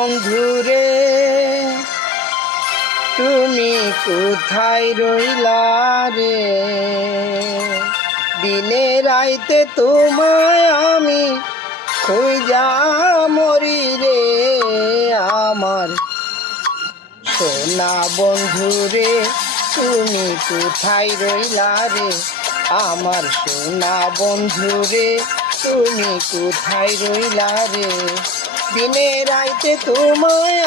বন্ধুরে তুমি কোথায় রইলা রে? দিনে রাইতে তোমায় আমি খুঁজা মরি রে। আমার সোনা বন্ধুরে তুমি কোথায় রইলা রে? আমার সোনা বন্ধুরে তুমি কোথায় রইলা রে? দিনে রাইতে তোমায়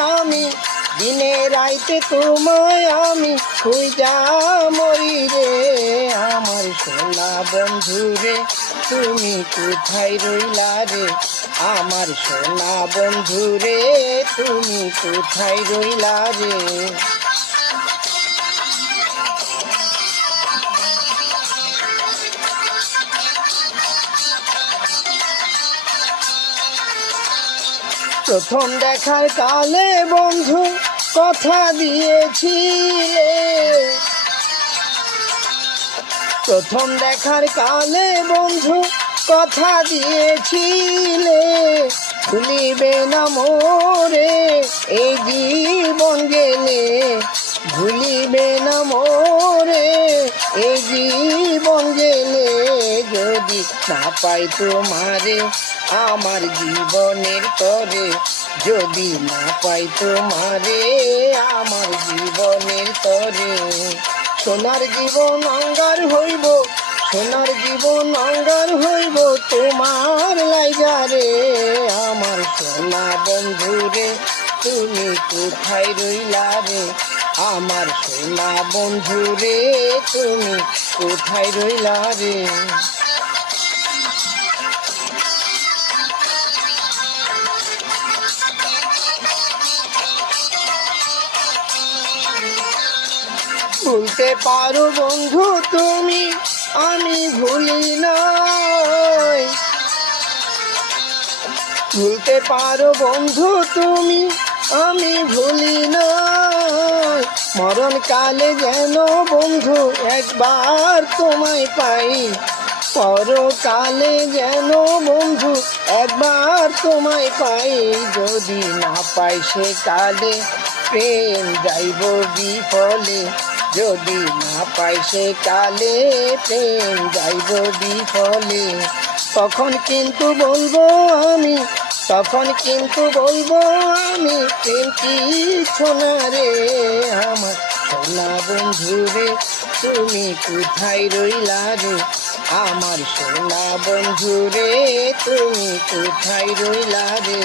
আমি খুঁজা মরি রে। আমার সোনা বন্ধুরে তুমি কোথায় রইলা রে? আমার সোনা বন্ধুরে তুমি কোথায় রইলা রে? প্রথম দেখার কালে বন্ধু কথা দিয়েছিলে, প্রথম দেখার কালে বন্ধু কথা দিয়েছিলে, ভুলিবে না মোরে এই জীবন গেলে, ভুলিবে না মোরে এই জীবন গেলে। যদি না পাই তোমারে আমার জীবনের তরে, যদি না পাই তোমারে আমার জীবনের তরে। সোনার জীবন অঙ্গার হইব, সোনার জীবন অঙ্গার হইব তোমার লাইগা রে। আমার সোনা বন্ধুরে তুমি কোথায় রইলা রে? আমার সোনা বন্ধুরে তুমি কোথায় রইলা রে? ভুলতে পারো বন্ধু তুমি, আমি ভুলি নাই। ভুলতে পারো বন্ধু তুমি, আমি ভুলি নাই। মরণকালে যেন বন্ধু একবার তোমায় পাই, পরকালে যেন বন্ধু একবার তোমায় পাই। যদি না পাই সে কালে প্রেম যাইব বিফলে, যদি না পাই সে কালে প্রেম যাইব বিফলে। তখন কিন্তু বলবো আমি, তখন কিন্তু বলবো আমি প্রেম কিছু না রে। আমার সোনা বন্ধুরে তুমি কোথায় রইলা রে? আমার সোনা বন্ধুরে তুমি কোথায় রইলা রে?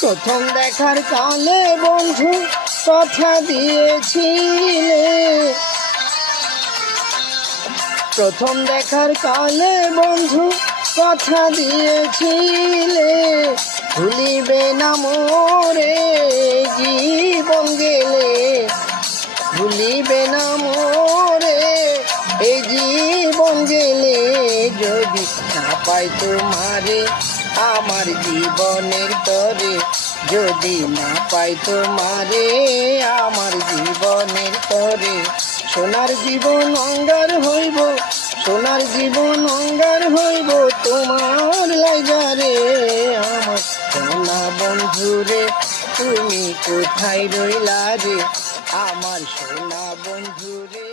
প্রথম দেখার কালে বন্ধু কথা দিয়েছিলে, প্রথম দেখার কালে বন্ধু কথা দিয়েছিলে, ভুলিবে না মোরে জীবন গেলে, ভুলিবে না মোরে এই জীবন গেলে। যদি না পাই তোমারে আমার জীবনের তরে, যদি না পাই তোমারে আমার জীবনের তরে। সোনার জীবন অঙ্গার হইব, সোনার জীবন অঙ্গার হইব তোমার লাইগা রে। আমার সোনা বন্ধুরে তুমি কোথায় রইলা রে? আমার সোনা বন্ধুরে।